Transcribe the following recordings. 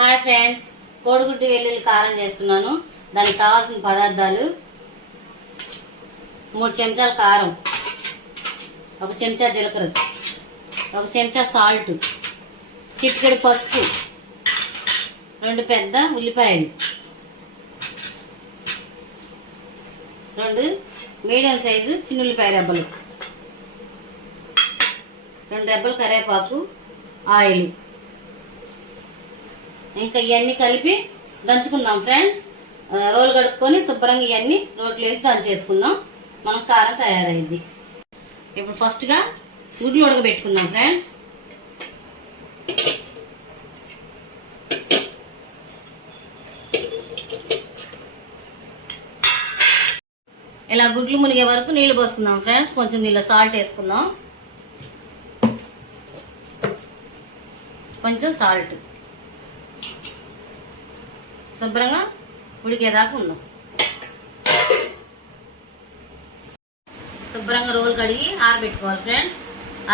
Hi friends, కోడిగుడ్డు వెల్లుల్లి కారం చేస్తున్నాను. దానికి కావాల్సిన పదార్థాలు: 3 చెంచాల కారం, 1 చెంచా జీలకర్ర, 1 చెంచా సాల్ట్, చిటికెడు పసుపు, 2 పెద్ద ఉల్లిపాయలు, 2 మీడియం సైజు చిన్నుల్లిపాయ రెబ్బలు, 2 రెబ్బలు కరివేపాకు, ఆయిల్. ఇంకా ఇవన్నీ కలిపి దంచుకుందాం ఫ్రెండ్స్. రోలు కడుక్కొని శుభ్రంగా ఇవన్నీ రోట్లు వేసి దంచేసుకుందాం. మనం కారం తయారైంది. ఇప్పుడు ఫస్ట్గా గుడ్లు ఉడకబెట్టుకుందాం ఫ్రెండ్స్. ఇలా గుడ్లు మునిగే వరకు నీళ్లు పోసుకుందాం ఫ్రెండ్స్. కొంచెం నీళ్ళ సాల్ట్ వేసుకుందాం, కొంచెం సాల్ట్. శుభ్రంగా ఉడికేదాకా ఉందాం. శుభ్రంగా రోలు కడిగి ఆరబెట్టుకోవాలి ఫ్రెండ్స్.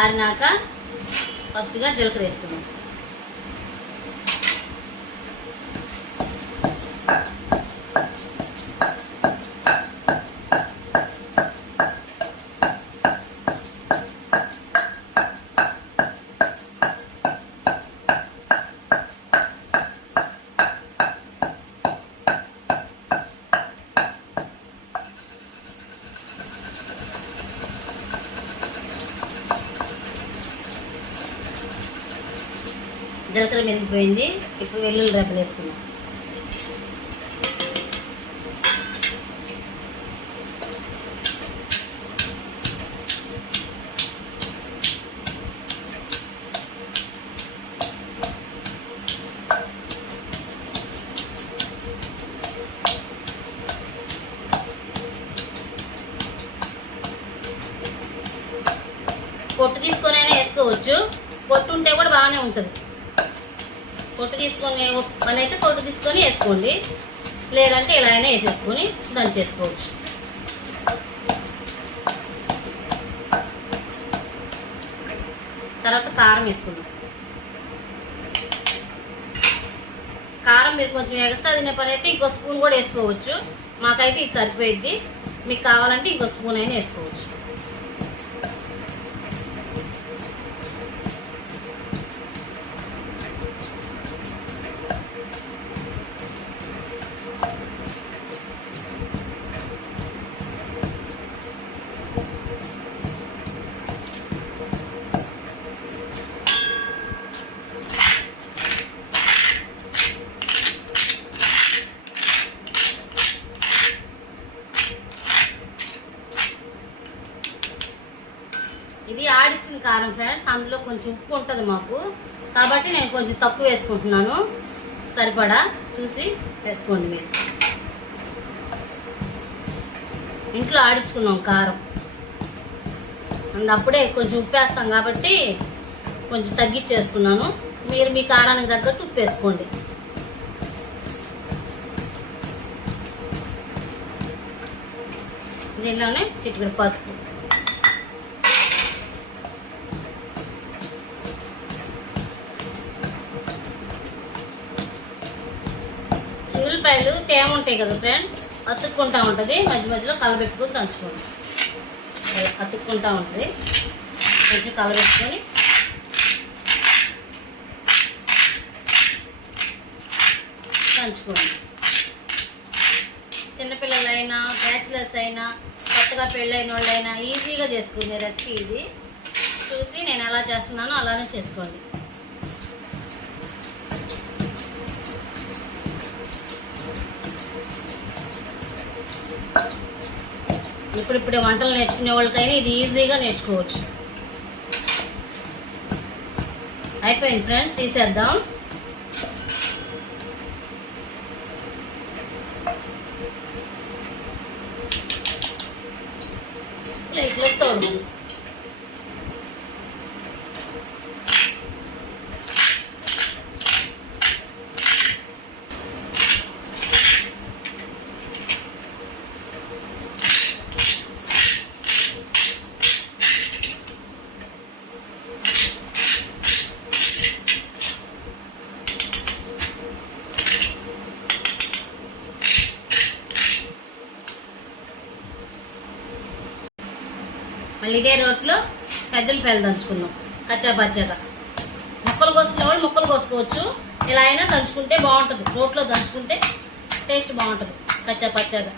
ఆరినాక ఫస్ట్గా జీలకర్ర వేసుకుందాం. జీలకర్ర మెరిగిపోయింది. ఇప్పుడు వెల్లుల్లి రెబ్బలు వేసుకుందాం. పొట్టు తీసుకొని అయినా వేసుకోవచ్చు, పొట్టు ఉంటే కూడా బాగానే ఉంటుంది. పొట్టు తీసుకొని పని అయితే పొట్టు తీసుకొని వేసుకోండి, లేదంటే ఇలా అయినా వేసేసుకొని దంచేసుకోవచ్చు. తర్వాత కారం వేసుకుందాం. కారం మీరు కొంచెం ఎక్స్ట్రా తినే పని అయితే ఇంకో స్పూన్ కూడా వేసుకోవచ్చు. మాకైతే ఇది సరిపోయిద్ది. మీకు కావాలంటే ఇంకో స్పూన్ అయినా వేసుకోవచ్చు. ఇది ఆడిచ్చిన కారం ఫ్రెండ్స్. అందులో కొంచెం ఉప్పు ఉంటుంది మాకు, కాబట్టి నేను కొంచెం తక్కువ వేసుకుంటున్నాను. సరిపడా చూసి వేసుకోండి. మీరు ఇంట్లో ఆడించుకున్నాం కారం, అప్పుడే కొంచెం ఉప్పు వేస్తాం కాబట్టి కొంచెం తగ్గించేసుకున్నాను. మీరు మీ కారానికి తగ్గట్టు ఉప్పు వేసుకోండి. దీనిలోనే చిటికెడు పసుపు, ఉల్లిపాయలు తేమ ఉంటాయి కదా ఫ్రెండ్స్, అతుక్కుంటా ఉంటుంది. మధ్య మధ్యలో కలబెట్టుకొని దంచుకోండి. అతుక్కుంటా ఉంటుంది, కొంచెం కలబెట్టుకొని దంచుకోండి. చిన్నపిల్లలైనా బ్యాచిలర్స్ అయినా కొత్తగా పెళ్ళైన వాళ్ళైనా ఈజీగా చేసుకునే రెసిపీ ఇది. చూసి నేను ఎలా చేస్తున్నానో అలానే చేసుకోండి. ఇప్పుడిప్పుడే వంటలు నేర్చుకునే వాళ్ళకైనా ఇది ఈజీగా నేర్చుకోవచ్చు. అయిపోయింది ఫ్రెండ్స్, తీసేద్దాం. ప్లేట్లో తోడు. మళ్ళీ ఇదే రోట్లో పెద్దలు దంచుకుందాం కచ్చా పచ్చాగా. ముక్కలు కోసుకునే వాళ్ళు ముక్కలు కోసుకోవచ్చు, ఇలా అయినా దంచుకుంటే బాగుంటుంది. రోట్లో దంచుకుంటే టేస్ట్ బాగుంటుంది కచ్చా పచ్చాగా.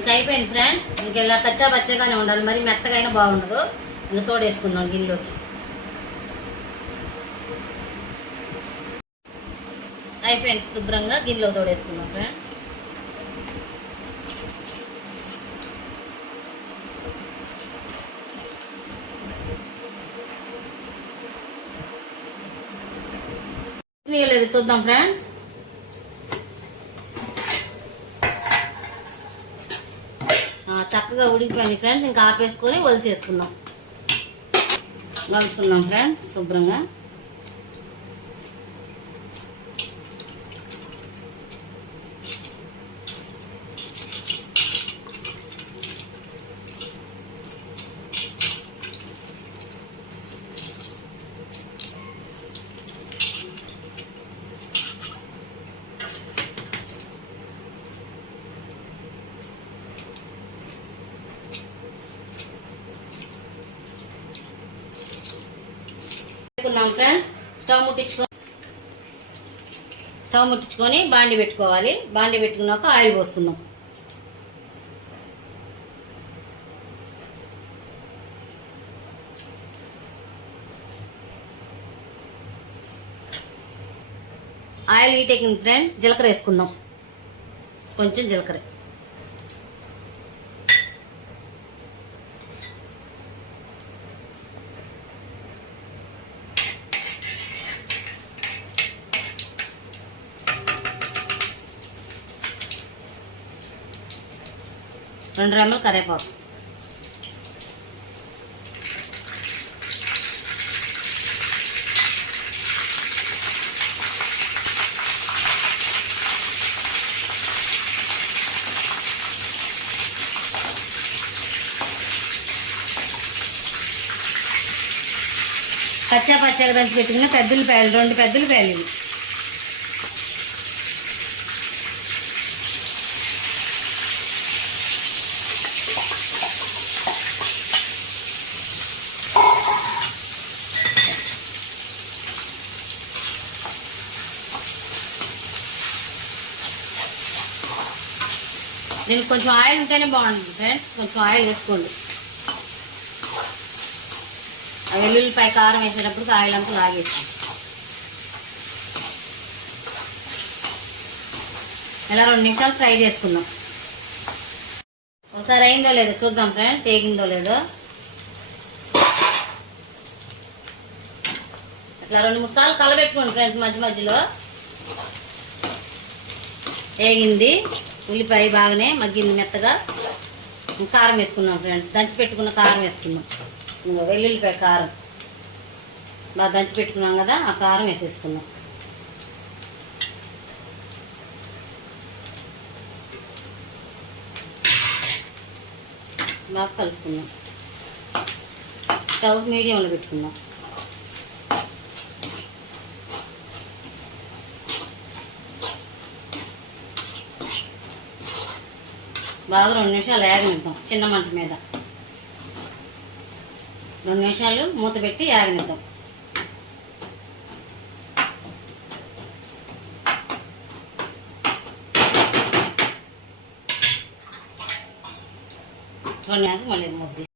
ఇంకా అయిపోయింది ఫ్రెండ్స్. ఇంకెలా కచ్చా పచ్చగానే ఉండాలి, మరి మెత్తగా అయినా బాగుండదు. ఇంకా తోడేసుకుందాం గిన్నెలోకి. అయిపోయింది, శుభ్రంగా గిన్నెలో తోడేసుకుందాం ఫ్రెండ్స్. లేదు చూద్దాం ఫ్రెండ్స్. చక్కగా ఉడికిపోయింది ఫ్రెండ్స్. ఇంకా ఆపేసుకొని వలిచేసుకుందాం. వలుసుకుందాం ఫ్రెండ్స్ శుభ్రంగా. ఫ్రెండ్స్ స్టవ్ ముట్టించుకొని బాండి పెట్టుకోవాలి. బాండి పెట్టుకున్నాక ఆయిల్ పోసుకుందాం. ఆయిల్ హీట్ ఎక్కింది ఫ్రెండ్స్. జీలకర్ర వేసుకుందాం, కొంచెం జీలకర్ర. రెండు రెమ్మలు కరివేపాకు. కచ్చా పచ్చగా దంచి పెట్టుకున్న పెద్దలు రెండు పెద్దలు పేలు. దీనికి కొంచెం ఆయిల్ ఉంటేనే బాగుంటుంది ఫ్రెండ్స్. కొంచెం ఆయిల్ వేసుకోండి. ఆ వెల్లుల్లిపాయ కారం వేసేటప్పుడు ఆయిల్ అంతా లాగేస్తాం. ఇలా 2 నిమిషాలు ఫ్రై చేసుకుందాం. ఒకసారి అయిందో లేదో చూద్దాం ఫ్రెండ్స్, ఏగిందో లేదో. ఇట్లా 2-3 సార్లు కలబెట్టుకోండి ఫ్రెండ్స్ మధ్య మధ్యలో. ఏగింది, ఉల్లిపాయ బాగానే మగ్గింది మెత్తగా. కారం వేసుకుందాం ఫ్రెండ్స్. దంచి పెట్టుకున్న కారం వేసుకుందాం. ఇంకా వెల్లుల్లిపాయ కారం బాగా దంచి పెట్టుకున్నాం కదా, ఆ కారం వేసేసుకుందాం. బాగా కలుపుకుందాం. స్టవ్ మీడియంలో పెట్టుకుందాం. బాగా 2 నిమిషాలు యాగనిద్దాం చిన్న మంట మీద. 2 నిమిషాలు మూత పెట్టి యాగనిద్దాం. మళ్ళీ మూత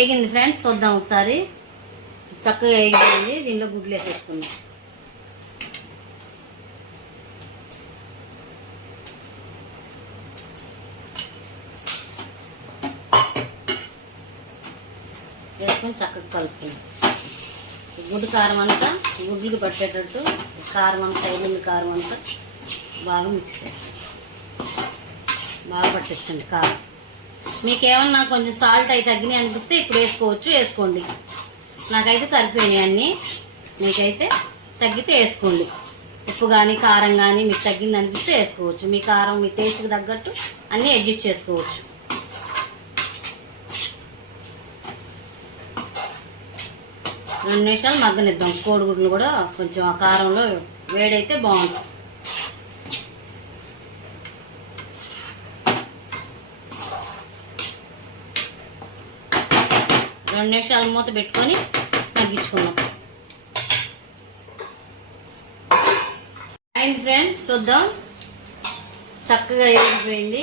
ఏగింది ఫ్రెండ్స్, చూద్దాం ఒకసారి. చక్కగా ఏగింది. దీనిలో గుడ్లు వేసేసుకుందాం. వేసుకొని చక్కగా కలుపుకుందాం. గుడ్డు కారం అంతా గుడ్లకి పట్టేటట్టు కారం అంతా ఎల్లుల్లి కారం అంతా బాగా మిక్స్ చేస్తాం. బాగా పట్టించండి కారం. మీకు ఏమన్నా కొంచెం సాల్ట్ అయితే తగ్గినాయి అనిపిస్తే ఇప్పుడు వేసుకోండి. నాకైతే సరిపోయినాయి అన్నీ. మీకైతే తగ్గితే వేసుకోండి. ఉప్పు కానీ కారం కానీ మీకు తగ్గింది అనిపిస్తే వేసుకోవచ్చు. మీ కారం మీ టేస్ట్కి తగ్గట్టు అన్నీ అడ్జస్ట్ చేసుకోవచ్చు. రెండు నిమిషాలు మగ్గనిద్దాం. కోడిగుడ్లు కూడా కొంచెం ఆ కారంలో వేడైతే బాగుంటుంది. రెండు నిమిషాలు మూత పెట్టుకొని మగ్గించుకుందాం. అయింది ఫ్రెండ్స్, చూద్దాం. చక్కగా వేగిపోయింది.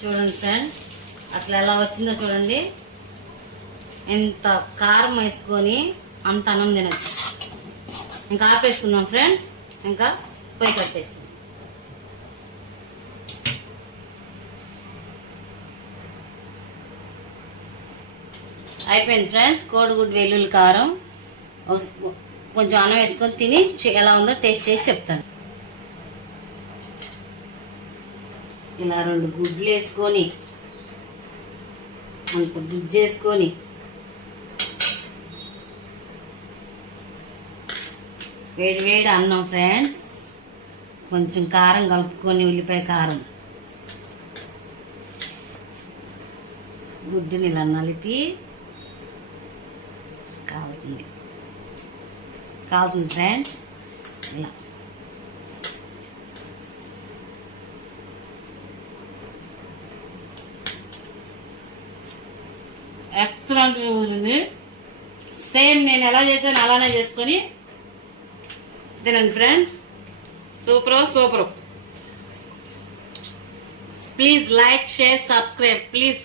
చూడండి ఫ్రెండ్స్, అసలు ఎలా వచ్చిందో చూడండి. ఎంత కారం వేసుకొని అంత అన్నం తినచ్చు. ఇంకా ఆపేసుకుందాం ఫ్రెండ్స్. ఇంకా పొయ్యి కట్టేస్తాం. అయిపోయింది ఫ్రెండ్స్. కోడిగుడ్డు వెల్లుల్లి కారం. కొంచెం అన్నం వేసుకొని తిని ఎలా ఉందో టేస్ట్ చేసి చెప్తాను. ఇలా 2 గుడ్లు వేసుకొని అంత గుజ్జు వేసుకొని వేడి వేడి అన్నం ఫ్రెండ్స్. కొంచెం కారం కలుపుకొని ఉల్లిపాయ కారం గుడ్డుని ఇలా నలిపి కాలుతుంది ఫ్రెండ్స్. ఇలా ఎక్సలెంట్ ఉంటుంది. సేమ్ నేను ఎలా చేశాను అలానే చేసుకొని తినండి friends. Super. Please like, share, subscribe please.